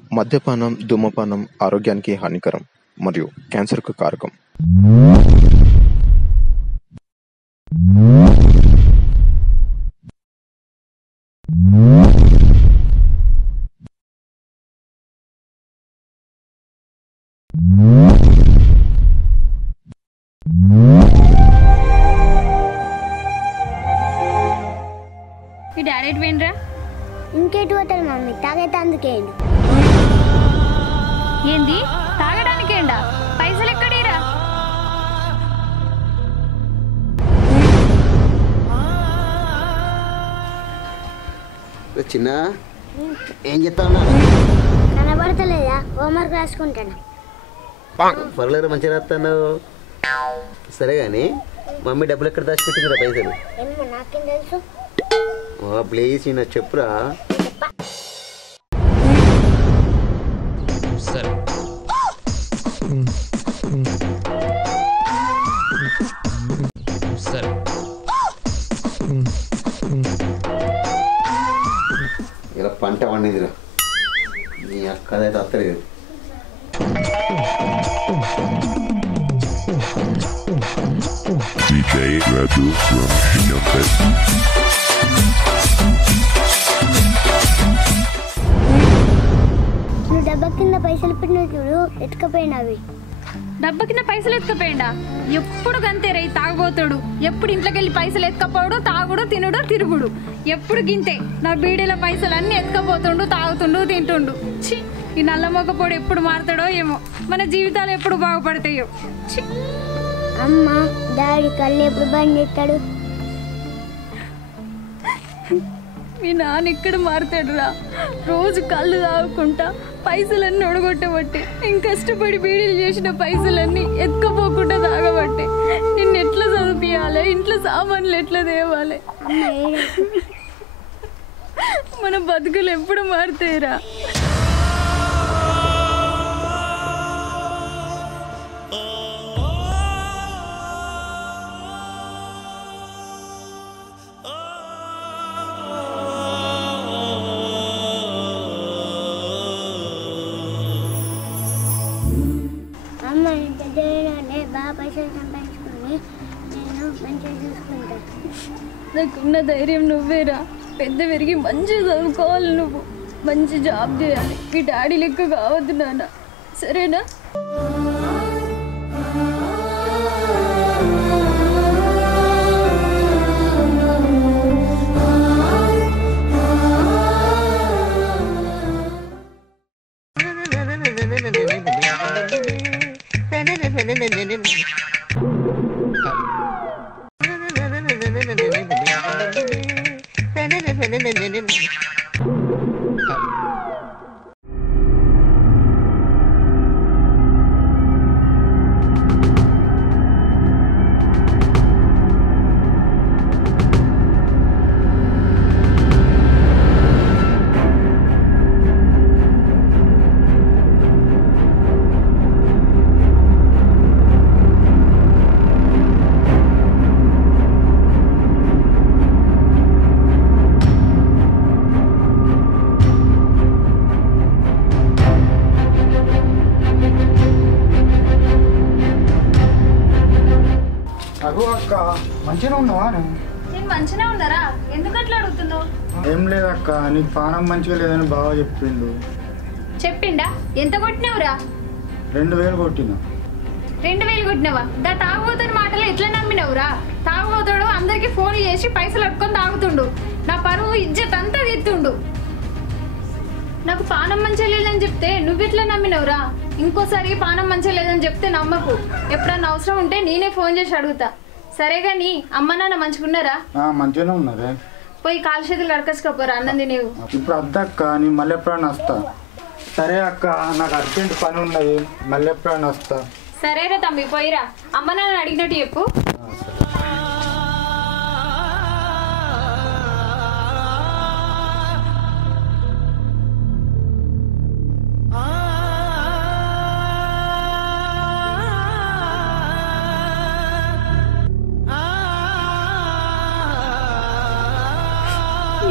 మద్యపానం, ధూమపానం ఆరోగ్యానికి హానికరం మరియు క్యాన్సర్‌కు కారకం. మీ డాడీ ఎటు పోయిండ్రా? ఇంకేటి పోతాడు మమ్మీ, తాగైతే అందుకేండు. ఏంది తాగడానికేండా? పైసలు ఎక్కడీరా? చిన్న ఏం చెప్తాను కనబడతలేదా? హోంవర్క్ రాసుకుంటాను. పర్లేదు మంచిగా రాస్తాను. సరే కానీ మమ్మీ డబ్బులు ఎక్కడ దాచిపెట్టిందిరా పైసలు? ఏమో నాకేం తెలుసు. ప్లీజ్ చిన్న చెప్పురా. సరే సరే ఇలా పంట పండిదిరా, నీ అక్కదైతే అత్తలేదు. DJ Radu from Shinyapet. నువ్వు డబ్బా కింద పైసలు పెట్టిన చూడు, ఎత్తుకపోయినవి. డబ్బా కింద పైసలు ఎత్తుకపోయిండా? ఎప్పుడు గంతేరా ఈ తాగుబోతుడు. ఎప్పుడు ఇంట్లోకి వెళ్ళి పైసలు ఎత్తుకపోవడు, తాగుడు, తినుడు, తిరుగుడు. ఎప్పుడు గింతే. నా బీడీల పైసలు అన్నీ ఎత్తుకపోతుండు, తాగుతుండు, తింటుండు. ఛీ, ఈ నల్ల మొగపోడు ఎప్పుడు మారుతాడో ఏమో. మన జీవితాలు ఎప్పుడు బాగుపడతాయో. ఛీ. అమ్మ, డాడీ కళ్ళు ఎప్పుడు బంద్ చేస్తాడు? మీ నాన్న ఎక్కడ మారుతాడురా? రోజు కళ్ళు తాగుకుంటా పైసలన్నీ ఒడగొట్టబట్టే, ఇంకష్టపడి బీడీలు చేసిన పైసలన్నీ ఎత్తుకపోకుండా తాగబట్టే. నిన్ను ఎట్లా చదివియాలి, ఇంట్లో సామాన్లు ఎట్లా తేవాలి? మన బతుకులు ఎప్పుడు మారుతాయిరా? అమ్మ, పెద్దనే బాగా పైసలు సంపాదించుకొని నేను మంచిగా చూసుకుంటాను. నాకున్న ధైర్యం నువ్వేరా. పెద్ద పెరిగి మంచిగా చదువుకోవాలి, నువ్వు మంచి జాబ్ చేయాలి. మీ డాడీ లెక్క కావద్దు నాన్న, సరేనా? అక్క మంచిగా ఉన్నావా? నేను మంచిగా ఉన్నారా? ఎందుకు అట్లా అడుగుతున్నావు? ఏం లేదక్క, నీకు పానం మంచిగా లేదని బాగా చెప్పిండు. చెప్పిండా? ఎంత కొట్టినావురా? 2000 కొట్టినా. 2000 కొట్టినావా? దా తాగుబోతున్న మాటలు ఎట్లా నమ్మినవురా? తాగుబోతాడు, అందరికి ఫోన్ చేసి పైసలు అట్టుకొని తాగుతుండు. నా పరువు ఇజ్జత్ అంతా తీస్తుండు. నాకు పానం మంచిగా లేదని చెప్తే నువ్వెట్లా నమ్మినవురా? ఇంకోసారి పానం మంచిగా లేదని చెప్తే నమ్మకు. ఎప్పుడన్నా అవసరం ఉంటే నేనే ఫోన్ చేసి అడుగుతా. సరే గాని అమ్మ నాన్న మంచిగున్నారా? మంచిగానే ఉన్నారే. పోయి కాలు చేతులు కడకసుకోపోరా, అన్నం తినేవు. ఇప్పుడు అద్దక్క, నీ మళ్ళీ ఎప్పుడైనా వస్తా. సరే అక్క, నాకు అర్జెంట్ పని ఉన్నది, మళ్ళీ ఎప్పుడైనా వస్తా. సరేరా తమ్మి, పోయిరా. అమ్మ నాన్న అడిగినట్టు చెప్పు.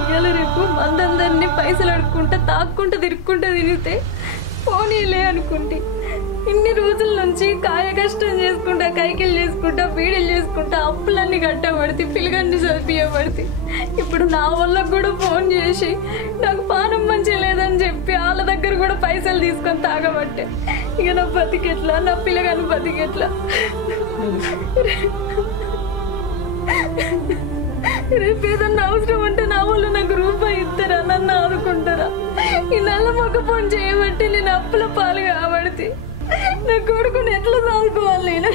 ఇవాళ రేపు కొడుకు మందందరినీ పైసలు అడుక్కుంటా తాక్కుంటా తిరుక్కుంటా తిరిగితే పోనీలే అనుకుంటే ఇన్ని రోజుల నుంచి కాయ కష్టం చేసుకుంటా కైకిలు చేసుకుంటా బీడీలు చేసుకుంటా అప్పులన్నీ కట్టబడితే పిల్లగాన్ని చదివియబడితే ఇప్పుడు నా వల్ల కూడా ఫోన్ చేసి నాకు పానం మంచిగా లేదని చెప్పి వాళ్ళ దగ్గర కూడా పైసలు తీసుకొని తాగబట్టే ఇక నా బతికెట్లా నా పిల్లగాని బతికెట్లా రేపు ఏదన్నా అవసరం అంటే నా వల్ల నాకు రూపాయి ఇస్తారా నన్ను ఆదుకుంటారా ఈ నల్ల మొక్క ఫోన్ చేయబట్టి నేను అప్పుల పాలు కాబడితే నా కొడుకుని ఎట్లా చదువుకోవాలి నేను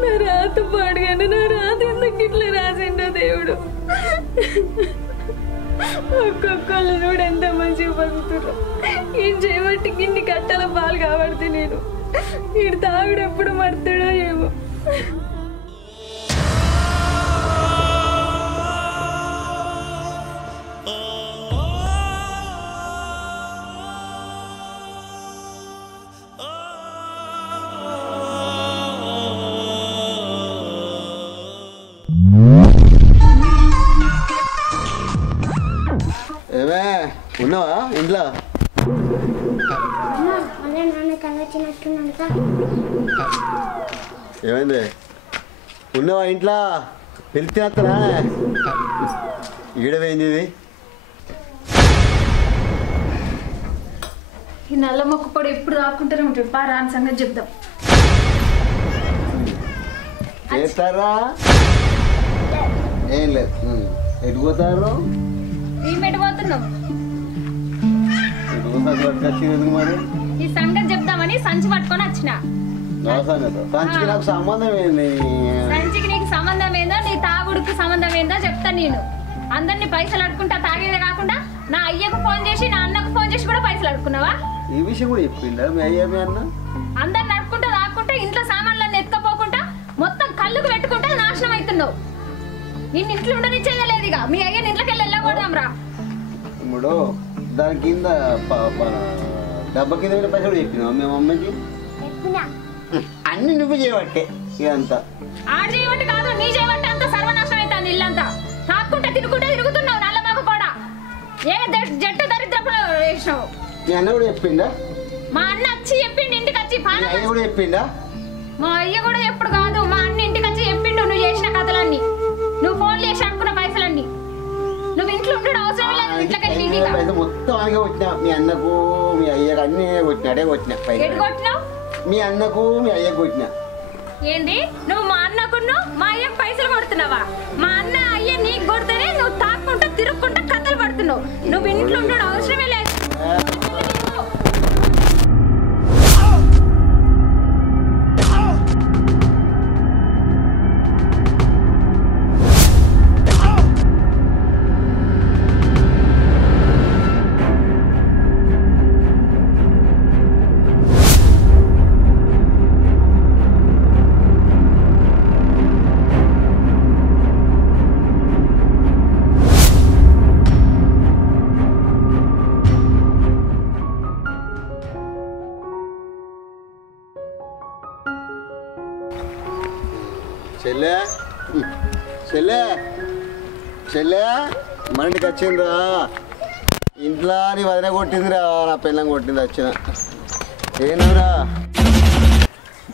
నా రాత పాడుగాను నా రాత ఎందుకు ఇట్లా రాసిండో దేవుడు ఒక్కొక్కళ్ళు కూడా ఎంత మంచిగా బతుకుతారు ఏం చేయబట్టి ఇన్ని కట్టాల పాలు కాబడితే నేను వీడు తాగుడు ఎప్పుడు మడతాడో ఏమో ఏమే ఉన్నావా ఇంట్లో ఏమైంది ఉన్నావా ఇంట్లో పిలిచి వస్తారా ఈడవేంది ఇది ఈ నల్ల మొక్క పొడి ఎప్పుడు దాక్కుంటూనే ఉంటాడు పా రాని సంగతి చెప్దాం చేస్తారా ఏం లేదు ఎటు పోతారు ఏం పెట్టబోతున్నావు ఎందుకు మరి ఈ సంగతి చెప్దామని సంచి పట్టుకొని వచ్చిన సంచికి నాకు సంబంధం ఏంది సంచికి నీకు సంబంధం ఏందో నీ తాగుడికి సంబంధం ఏందో చెప్తాను నేను అందరినీ పైసలు అడుకుంటా తాగేదే కాకుండా నా అయ్యకు ఫోన్ చేసి నా అన్నకు ఫోన్ చేసి కూడా పైసలు అడుకున్నావా ఈ విషయం కూడా చెప్పిందా మీ అయ్యా మీ అన్న అందరిని అడుకుంటా తాకుంటా ఇంట్లో సామాన్లన్నీ ఎత్తుకపోకుండా మొత్తం కళ్ళుకు పెట్టుకుంటా నాశనం అవుతున్నావు నిన్ను ఇంట్లో ఉండనిచ్చేదే లేదు ఇక మీ అయ్యని ఇంట్లోకి వెళ్ళి వెళ్ళకూడదాం రా ఇప్పుడు దాని కింద డబ్బా కింద పైసలు చెప్పినావు మీ మమ్మీకి అన్ని నువ్వు చేయబట్టే ఇదంతా ఆడు చేయబట్టి కాదు నీ చేయబట్టి అంత సర్వనాశనం అవుతుంది ఇల్లంతా తాక్కుంటా తిరుగుకుంటా తిరుగుతున్నావు నల్ల మాకు కూడా ఏ జట్టు దరిద్రపులో వేసినావు మీ అన్న కూడా చెప్పిందా మా అన్న వచ్చి చెప్పిండు ఇంటికి వచ్చి అయ్య కూడా చెప్పిందా మా అయ్య కూడా ఎప్పుడు కాదు మా అన్న ఇంటికి వచ్చి చెప్పిండు నువ్వు చేసిన కథలన్నీ నువ్వు ఫోన్ చేసి అనుకున్న పైసలన్నీ నువ్వు ఇంట్లో ఉండడం అవసరం లేదు ఇంట్లోకి మొత్తం అలాగే వచ్చినా మీ అన్నకు మీ అయ్యకు అన్ని కొట్టినాడే కొట్టినా కొట్టినావు మీ అన్నకు మీ అయ్యకు కొట్టినా ఏంటి నువ్వు మా అన్నకును మా అయ్యకు పైసలు కొడుతున్నావా మా అన్న అయ్య నీకు కొడితేనే నువ్వు తాక్కుంటా తిరుక్కుంటా కథలు పడుతున్నావు నువ్వు ఇంట్లో ఉండడం అవసరమే లేదు చెల్లె చెల్లె చెల్లె మన ఇంటికి వచ్చిందిరా ఇంట్లో నీ వదిన కొట్టిందిరా నా పిల్లం కొట్టింది వచ్చిన ఏనరా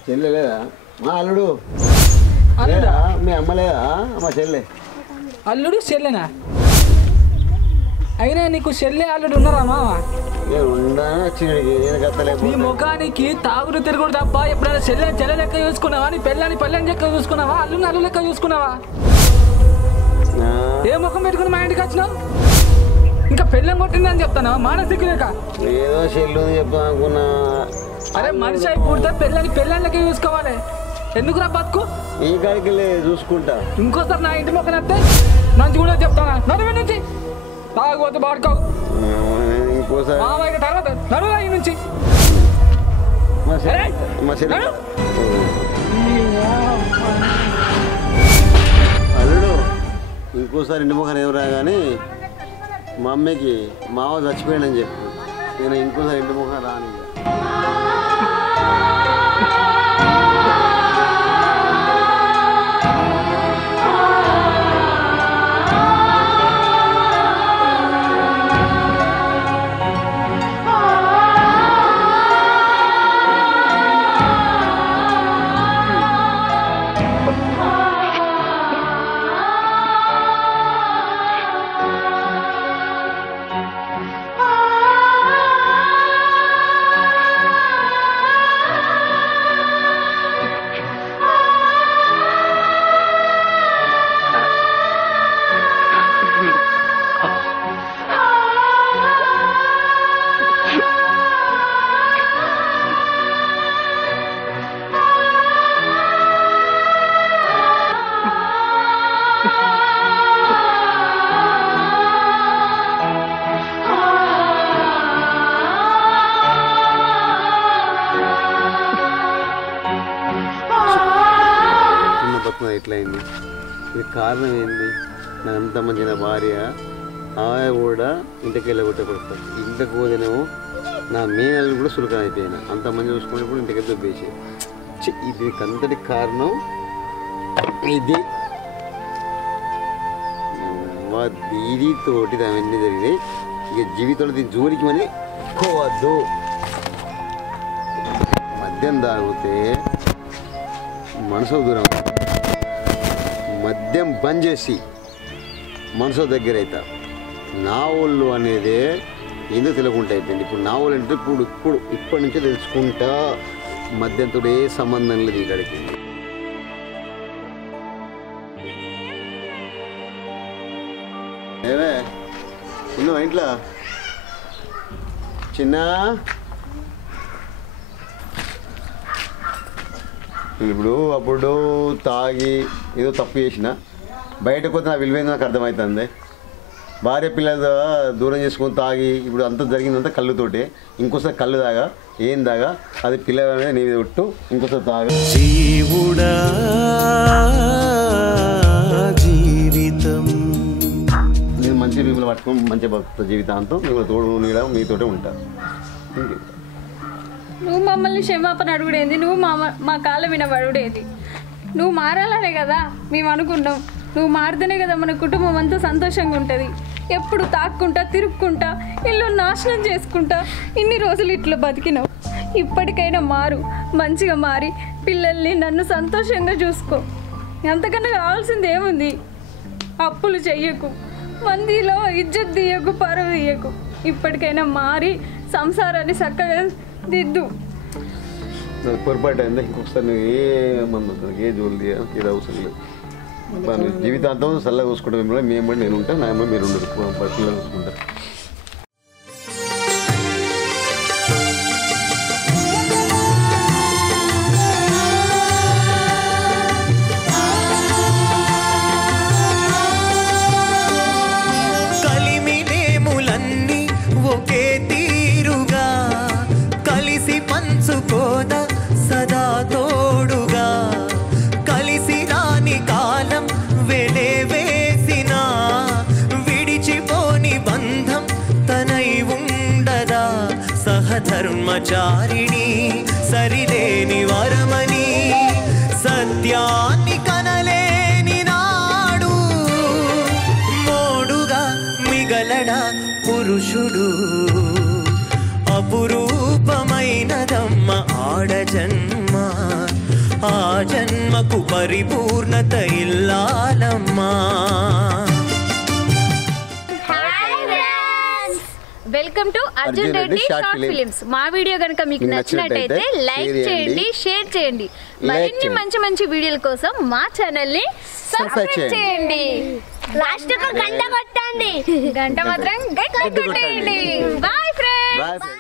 చెల్లె లేదా మా అల్లుడు లేదా మీ అమ్మ లేదా మా చెల్లె అల్లుడు చెల్లెనా అయినా నీకు చెల్లె అల్లుడు ఉన్నారా మామ నీ ముఖానికి తాగుడు తిరుగుడు తప్ప ఎప్పుడైనా చెల్లె లెక్క చూసుకున్నావా నీ పెళ్ళని లెక్క చూసుకున్నావా అల్లు లెక్క చూసుకున్నావా ఏ ముఖం పెట్టుకుని మా ఇంటికి వచ్చినావు ఇంకా పెళ్ళం కొట్టిందని చెప్తానా మానసిక లేక ఏదో చెల్లు చెప్తాను అనుకున్నా అరే మనిషి అయి పుడితే పెళ్ళని లెక్క చూసుకోవాలి ఎందుకురా బతుకు ఈ కాడికి చూసుకుంటా ఇంకోసారి నా ఇంటి మొక్క నస్తే మంచి కూడా చెప్తానా నడువే నుంచి తాగబోతు బాడుకో ఇంకోసారి తర్వాత నడువా ఈ నుంచి అల్లుడు ఇంకోసారి ఇంటి ముఖం ఎవరా కానీ మా అమ్మకి మావ చచ్చిపోయాడని చెప్పు నేను ఇంకోసారి ఇంటి ముఖం రాని కారణం ఏంది? నా అంత మంచిన భార్య ఆమె కూడా ఇంటికి వెళ్ళగొట్టబడతారు. ఇంటికి పోతేనేమో నా మేనల్ని కూడా సులకన అయిపోయాను. అంత మంది చూసుకుంటే కూడా ఇంటికి దొబ్బేసి ఇది అంతటి కారణం ఇది. దీనితోటి అవన్నీ జరిగినాయి. ఇక జీవితంలో దీని జోలికి మని పోవద్దు. మద్యం తాగితే మనసు దూరం, మద్యం బంద్ చేసి మనసు దగ్గర అవుతా. నా వాళ్ళు అనేది ఎందుకు తెలియకుండా అయిపోయింది. ఇప్పుడు నా వాళ్ళు అంటే ఇప్పటి నుంచే తెలుసుకుంటా. మద్యంతో ఏ సంబంధం లేదు ఇక్కడికి. ఏవే ఉన్నావా ఇంట్లో? చిన్న అప్పుడు తాగి ఏదో తప్పు చేసిన బయటకు పోతే నా విలువైంది నాకు అర్థమవుతుంది. భార్య పిల్లలు దూరం చేసుకొని తాగి ఇప్పుడు అంత జరిగిందంతా కళ్ళుతోటి. ఇంకోసారి కళ్ళు దాగా ఏం దాగా అది పిల్లల నీ మీద కొట్టు. ఇంకోసారి తాగా జీవుడా జీవితం. నేను మంచి మిమ్మల్ని పట్టుకొని మంచి భక్త జీవితాంతం మిమ్మల్ని తోడు మీతోటే ఉంటాను. నువ్వు మమ్మల్ని క్షమాపణ అడుగుడేంది? నువ్వు మా కాళ్ళ వినబడుడేది? నువ్వు మారాలనే కదా మేము అనుకున్నాం. నువ్వు మారితేనే కదా మన కుటుంబం అంతా సంతోషంగా ఉంటుంది. ఎప్పుడు తాక్కుంటా తిరుక్కుంటా ఇల్లు నాశనం చేసుకుంటా ఇన్ని రోజులు ఇట్లా బతికినావు. ఇప్పటికైనా మారు, మంచిగా మారి పిల్లల్ని నన్ను సంతోషంగా చూసుకో. ఎంతకన్నా కావాల్సింది ఏముంది? అప్పులు చెయ్యకు, మందిలో ఇజ్జత్ తీయకు, పరువు తీయకు. ఇప్పటికైనా మారి సంసారాన్ని చక్కగా దిద్దు. పొరపాటు అయిందా? ఇంకొకసారి నువ్వు ఏ మంది ఏ జోలు ఇది అవసరం లేదు. జీవితాంతం చల్లగా చూసుకుంటాం. మిమ్మల్ని మేము నేను ఉంటాను, నా ఏమో మీరు ఉండరు. పిల్లలు చూసుకుంటారు. కలిమినేములన్నీ ఒకే తీరుగా కలిసి పంచుకోదా సదా తోడుగా. కలిసి రాని కాలం వెలే వేసినా విడిచిపోని బంధం తనై ఉండదా. సహధర్మచారిణి సరిలేని వరమని సత్యాన్ని కనలేని నాడు మోడుగా మిగలడా పురుషుడు. అపురూపమైనదమ్మ ఆడజన్మ, ఆ జన్మకు పరిపూర్ణత ఇల్లాలమ్మా. Welcome to Arjun Reddy short films. మా వీడియో కనుక మీకు నచ్చినట్టయితే లైక్ చేయండి, షేర్ చేయండి. మరిన్ని మంచి మంచి వీడియోల కోసం మా ఛానల్ ని సబ్స్క్రైబ్ చేయండి. లాస్ట్ గంట కొట్టండి. గంట మాత్రం గట్టి కొట్టేయండి. Bye friends.